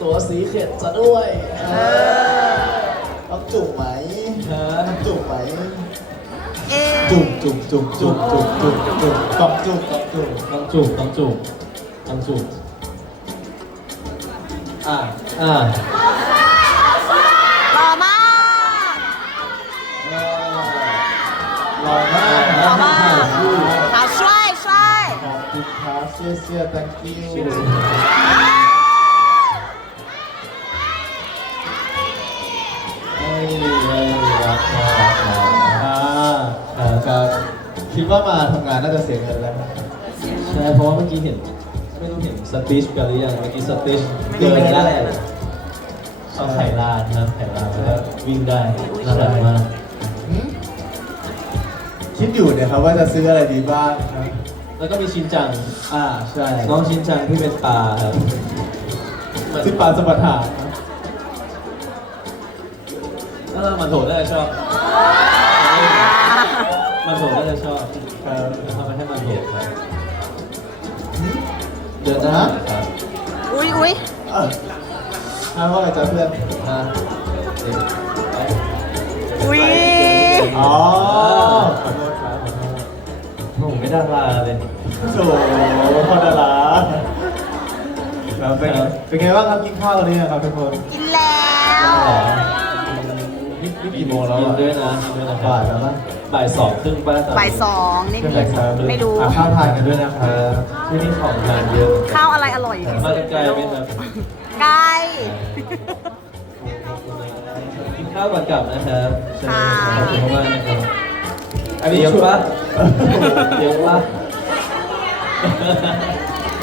ตัวสีเข็ดซะด้วย เออ ต้องจุ่มไหม ฮะ ต้องจุ่มไหม เอ๊ะ จุ่มจุ่มจุ่มจุ่มจุ่มจุ่มจุ่มกอบจุ่มกอบจุ่ม ต้องจูบต้องจูบต้องจูบ อ่ะ อ่า หล่อมาก เออหล่อมาก หล่อมาก好帅帅 ขอบคุณครับเสียเสีย thank you อ่าครับคิดว่ามาทำงานน่าจะเสียเงินแล้วนะใช่เพราะว่าเมื่อกี้เห็นไม่รู้เห็นสติชกันหรือยังเมื่อกี้สติชเดินได้เอาไข่ลานนะครับไข่ลานแล้วก็วิ่งได้น่ารักมากหืมคิดอยู่เนี่ยครับว่าจะซื้ออะไรดีบ้างครับแล้วก็มีชินจัง อ่าใช่น้องชินจังที่เป็นปลาครับที่ปาสมบัติฐานเออมันโถน่าจะชอบ มันโถน่าจะชอบครับทำไปให้มันโถครับ เดินได้ครับอุ้ยอุ้ยเออถ้าว่าไงจ๊ะเพื่อนอะเดี๋ยวไปอุ้ยอ๋อขอโทษครับขอโทษผมไม่ดาราเลยโอ้โหพอดาราครับเป็นไงเป็นไงบ้างครับกินข้าวกันหรือยังครับทุกคนกินแล้วนี่นี่กี่โมงแล้วกินอะด้วยนะกินด้วยนะครับ่ายแล้วปะ บ่ายสองครึ่งป้าตนนี้บ่ายสองนี่ใช่ไหมครับไม่รู้ อะข้าวทานกันด้วยนะครับที่นี่ของทานเยอะข้าวอะไรอร่อยมาไกลๆไหมครับไก่กินข้าวก่อนกลับนะครับใช่ค่ะขอบคุณมากๆนะครับอันนี้เยอะปะเยอะปะ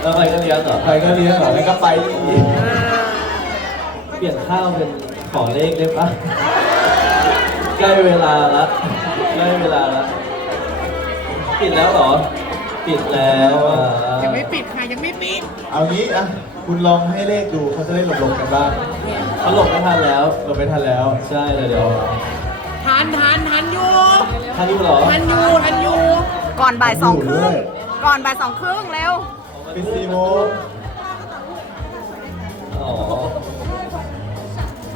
แล้วไปก็เลี้ยงเหรอไปก็เลี้ยงเหรอแล้วก็ไปอีกเปลี่ยนข้าวเป็นขอเลขได้ปะใกล้เวลาละ ใกล้เวลาละปิดแล้วเหรอ ปิดแล้วอะยังไม่ปิดค่ะ ยังไม่ปิด เอางี้อะคุณลองให้เลขดูเขาจะได้หลบๆกันบ้างเขาหลบไม่ทันแล้ว หลบไม่ทันแล้ว ใช่เลยเดี๋ยวทันทันทันอยู่ทันอยู่เหรอทันอยู่ทันอยู่ก่อนบ่ายสองครึ่ด้งวยก่อนบ่ายสองครึ่งเร็ว ปิดสี่โมงอ๋อ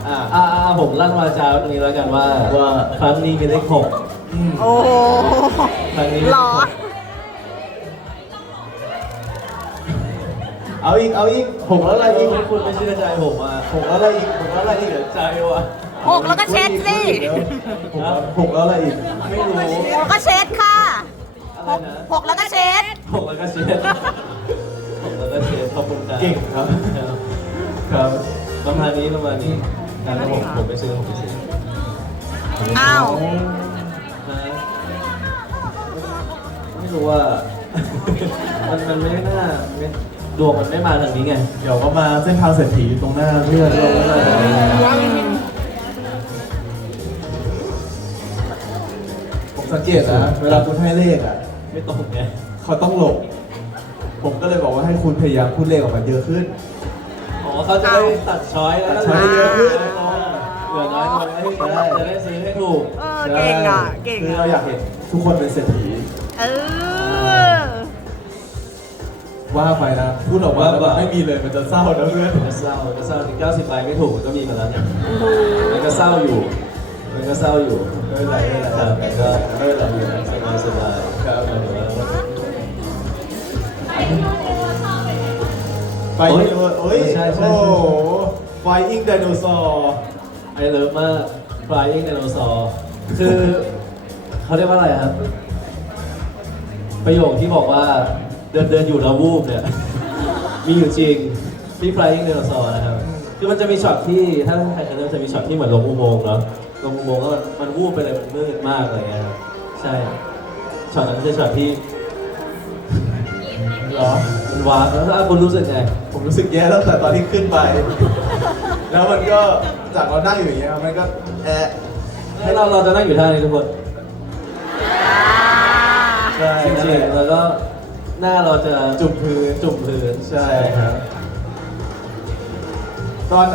อะอ่าอ่าผมลั่นวาจาตรงนี้แล้วกันว่าว่าครั้งนี้มีเลขหกอืม โอ้โหครั้งนี้หรอ เอาอีก เอาอีกหกแล้วอะไรอีกคุณคุณไม่เชื่อใจผมอะหกแล้วอะไรอีกหกแล้วอะไรอีกเสียใจว่ะหกแล้วก็เช็ดสิเดี๋ยวหกแล้วหกแล้วอะไรอีก ไม่รู้หกก็เช็ดค่ะอะไรนะหกแล้วก็เช็ด หกแล้วก็เชฟหกแล้วก็เชฟขอบคุณครับเก่งครับ ครับประมาณนี้ประมาณนี้การผมผมไม่ซื้อผมไม่ซื้ออ้าวฮ ไม่รู้ว่า มันมันไม่น่าไม่ดวงมันไม่มาทางนี้ไง เดี๋ยวก็มาเส้นทางเศรษฐีอยู่ตรงหน้าเพื่อนเราไว้เลยผมสังเกตนะเวลาคุณให้เลขอะ ไม่ตรงไงเขาต้องหลบ ผมก็เลยบอกว่าให้คุณพยายามพูดเลขออกมาเยอะขึ้น อ๋อเขาจะได้ตัดช้อยแล้วตัดช้อยเยอะขึ้นเหลือน้อยลงให้จะได้ซื้อให้ถูกเออเก่งอะเก่งคืออะเราอยากเห็นทุกคนเป็นเศรษฐี เออ ว่าไปนะพูดออกมาแล้วแบบไม่มีเลยมันจะเศร้านะเพื่อนมันก็เศร้ามันก็เศร้าถึง90ใบไม่ถูกมันก็มีมาแล้วเนี่ยมันก็เศร้าอยู่ มันก็เศร้าอยู่ไม่เป็นไรไม่เป็นไรครับก็ไม่เป็นไรไม่เป็นไรสบายสบายครับหมายถึงว่าไฟอิงโอ้ยใช่ใช่โอ้โหไฟอิงไดโนเสาร์ไอเลิฟมาก Flying Dinosaur คือเขาเรียกว่าอะไรครับ ประโยคที่บอกว่าเดินเดินอยู่แล้ววูบเนี่ย มีอยู่จริงที่ Flying Dinosaur นะครับ คือมันจะมีช็อตที่ถ้าใครเคยเล่นจะมีช็อตที่เหมือนลงอุโมงค์เนาะลงอุโมงค์แล้วมันมันวูบไปเลยมันมืดมากอะไรเงี้ยครับใช่ช็อตนั้นคือช็อตที่เหรอมันว้าบแล้วถ้าคุณรู้สึกไง ผมรู้สึกแย่ตั้งแต่ตอนที่ขึ้นไป แล้วมันก็จากเรานั่งอยู่อย่างเงี้ยมันก็แอะให้เราเราจะนั่งอยู่ท่านี้ทุกคน ใช่จริงๆแล้วก็หน้าเราจะจุ่มพื้นจุ่มพื้นใช่ครับตอน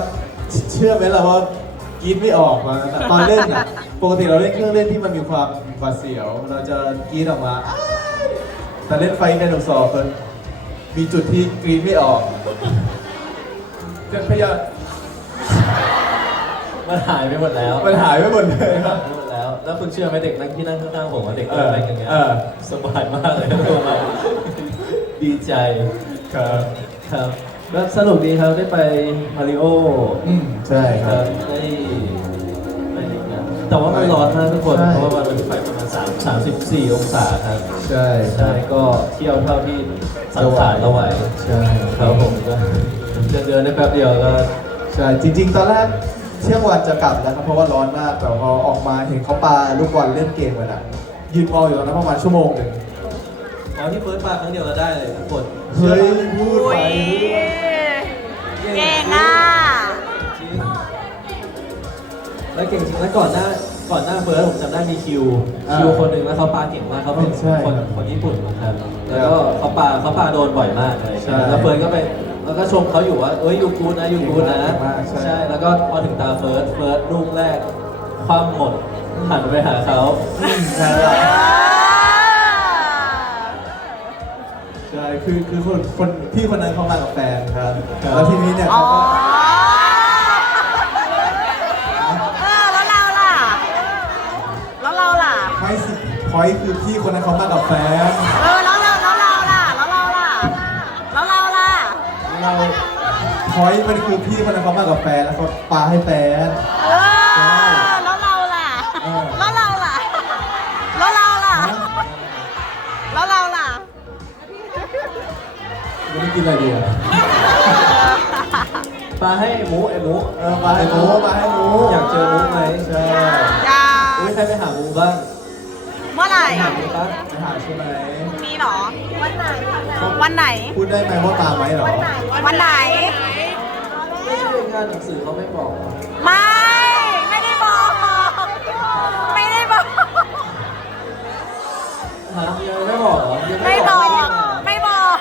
เชื่อไหมล่ะว่ากินไม่ออกมาตอนเล่นอะปกติเราเล่นเครื่องเล่นที่มันมีความหวาดเสียว เราจะกรีดออกมาอ้ายแต่เล่นไฟไดโนเสาร์มันมีจุดที่กรีดไม่ออกจะพยายามมันหายไปหมดแล้ว มันหายไปหมดเลยครับหมด แล้วแล้วคุณเชื่อไหมเด็กนั่งที่นั่งข้างๆผมว่าเด็กเอนั่งออะไรอย่างเงี้ยเออ สบายมากเลยตัวมาดีใจครับ ครับแล้วสนุกดีครับได้ไปมาริโออืมใช่คครัรับ บได้ไปอีกนะแต่ว่ามันร้อนมากทุกคนใช่ เพราะว่ามันเป็นไฟประมาณ3 34 องศาครับใช่ใช่ก็เที่ยวเท่าที่สังขารเราไหวใช่ ครับผมก็เดินเดินได้แป๊บเดียวก็ ใช่จริงๆ ตอนแรก เที่ยงวันจะกลับแล้วครับเพราะว่าร้อนมากแต่พอออกมาเห็นเขาปาลูกบอลเล่นเกมกันอะยืนมองอยู่ตรงนั้นประมาณชั่วโมงหนึ่งอ๋อที่เฟิร์สปาครั้งเดียวเราได้เลยทุกคนเฮ้ยพูดอุ้ไปยเก่งอะจริงแล้วเก่งจริงแล้วก่อนหน้าก่อนหน้าเฟิร์สผมจำได้มีคิวคิวคนหนึ่งแล้วเขาปาเก่งมากเขาเป็นคนคนญี่ปุ่นนะครับแล้วก็เขาปาเขาปาโดนบ่อยมากเลยแล้วเฟิร์สก็ไป แล้วก็ชมเขาอยู่ว่าเอ้ยยูกูดนะยูกูดนะ ใช่ แล้วก็พอถึงตาเฟิร์สเฟิร์สลูกแรก คว่ำหมดหันไปหาเขาใช่เออใช่คือคือคนคนพี่คนนั้นเขามากับแฟนครับแล้วทีนี้เนี่ยอ๋อเขาก็เออแล้วเราล่ะ แล้วเราล่ะ ไม่สิพอยคือพี่คนนั้นเขามากับแฟน พอยมันคือพี่คนนั้นเขามากับแฟนแล้วเขาปาให้แฟนเออแล้วเราล่ะเออแล้วเราล่ะแล้วเราล่ะแล้วเราล่ะวันนี้กินอะไรดีอะปาให้หมูไอ้หมูเออมาให้หมูมาให้หมูอยากเจอหมูไหมใช่อย่าเฮ้ยใครไปหาหมูบ้างเมื่อไหร่ หาหมูบ้างไปหาใช่ไหมพรุ่งนี้เหรอ วันไหนวันไหน พูดได้ไหมว่าปาไหมเหรอวันไหน ไม่ใช่งานหนังสือเขาไม่บอกเหรอไม่ ไม่ได้บอก ไม่ได้บอก ฮะยังไม่บอกเหรอยังไม่บอกด้เหรไม่บอก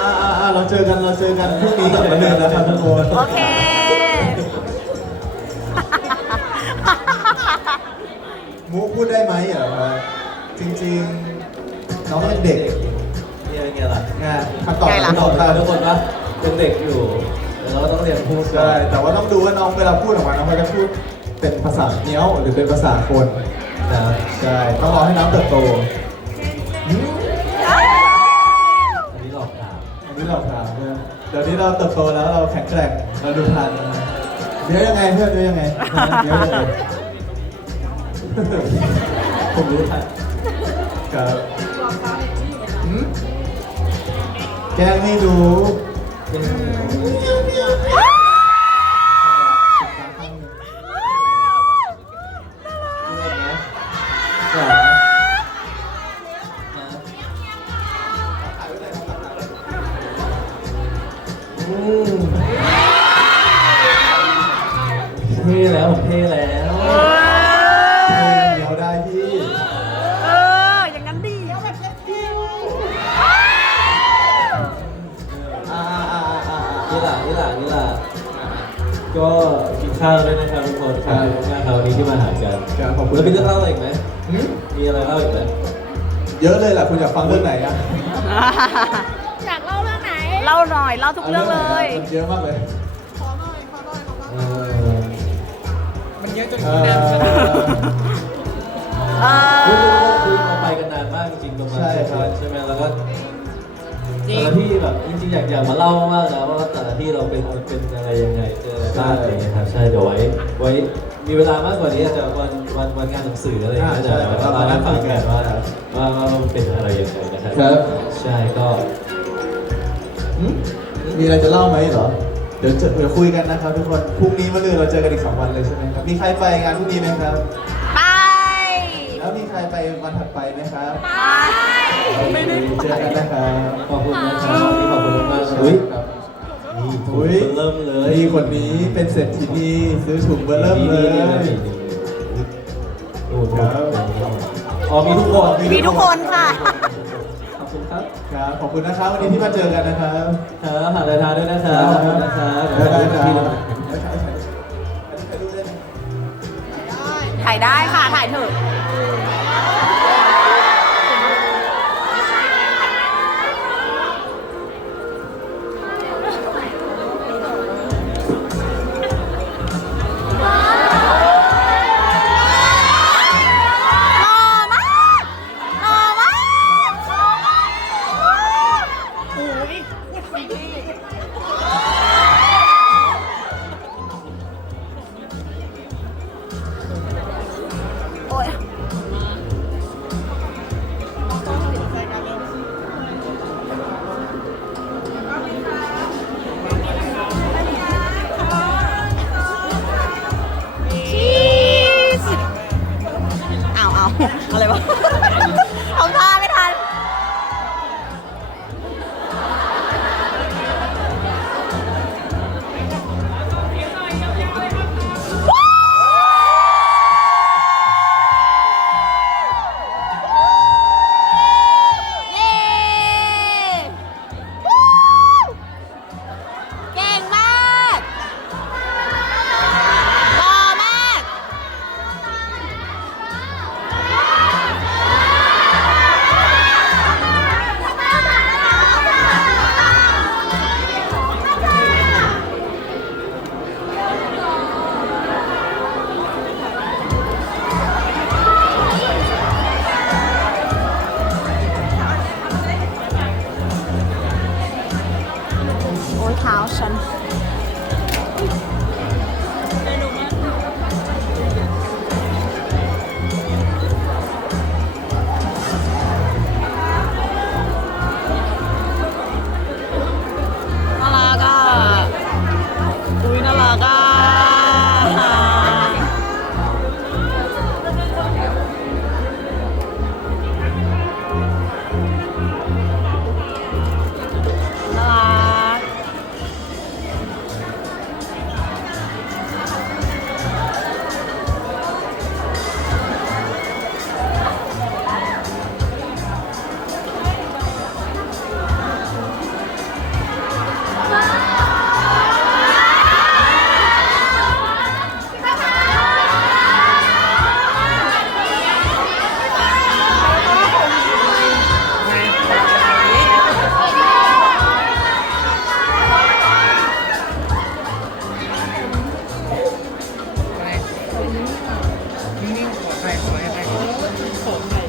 อ่าอ่าอ่าเราเจอกันเราเจอกันพรุ่งนี้กับมาเดินนะครับทุกคน โอเค หมูพูดได้ไหมเหรอครับจริงๆน้องยังเด็กนี่เป็นไงล่ะไงคำตอบไงล่ะ คำตอบตาตามทุกคนว่าเป็นเด็กอยู่แต่เราก็ต้องเรียนพูดก่อใช่นแต่ว่าต้องดูว่าน้องเวลาพูดออกมาน้องเขาจะพูดเป็นภาษาเนี้ยวหรือเป็นภาษาคนนะใช่ต้องรอให้น้องเติบโตอืมอันนี้หลอกถามอันนี้เราถามเพื่อนเดี๋ยวนี้เราเติบโตแล้วเราแข็งแกร่งเราดูทันเดี๋ยวยังไงเพื่อนเดี๋ยวยังไงเดี๋ยวยังไง ผมรู้ทันครับหืมแกล้งไม่รู้จ๋าอืมเท่แล้วผมเท่แล้ว ข้าวด้วยนะครับทุกคนขอบคุณมากครับวันนี้ที่มาหากันครับขอบคุณแล้วมีเรื่องเล่าอะไรอีกไหมหืมมีอะไรเล่าอีกไหมเยอะเลยแหละคุณอยากฟังเรื่องไหนอะอยากเล่าเรื่องไหนเล่าหน่อยเล่าทุกเรื่องเลย มันเยอะมากเลยเออมันเยอะจนเอกินน้ำฉันอเอคืออคือเราไปกันนานมากจริงๆตรงนั้นใช่ครับ ใช่ไหมแล้วก็จริ แต่งละที่แบบจริงๆอยากอยากมาเล่ามากนะว่าแต่ละที่เราเป็นเป็นอะไรยังไงเจออะไรบ้างอะไรอย่างเงี้ยครับใช่เดี๋ยวไว้ไว้มีเวลามากกว่านี้อาจจะวันวันวันงานหนังสืออะไรอย่างเงี้ยอ่าใช่เดี๋ยวเรามานั่งฟังกันว่าว่าว่ามันเป็นอะไรยังไงนะครับครับ ใช่ก็หืมมีอะไรจะเล่าไหมเหรอเดี๋ยวเจอเดี๋ยวคุยกันนะครับทุกคนพรุ่งนี้มะรืนเราเจอกันอีกสองวันเลยใช่ไหมครับมีใครไปงานพรุ่งนี้ไหมครับ ไป แล้วมีใครไปวันถัดไปไหมครับไป ไม่ได้เจอกันนะครับ ขอบคุณนะครับขอบคุณมากเลยครับนี่ถุงเบอร์เริ่มเลยคนนี้เป็นเศรษฐีนี่ซื้อถุงเบอร์เริ่มเลยดูครับอ๋อมีทุกคนมีทุกคนค่ะ ขอบคุณครับ ครับ ขอบคุณนะครับวันนี้ที่มาเจอกันนะครับครับหาราทาด้วยนะครับขอบคุณนะครับได้ได้ครับถ่ายได้ค่ะ ถ่ายเถอะ はい、お願いし。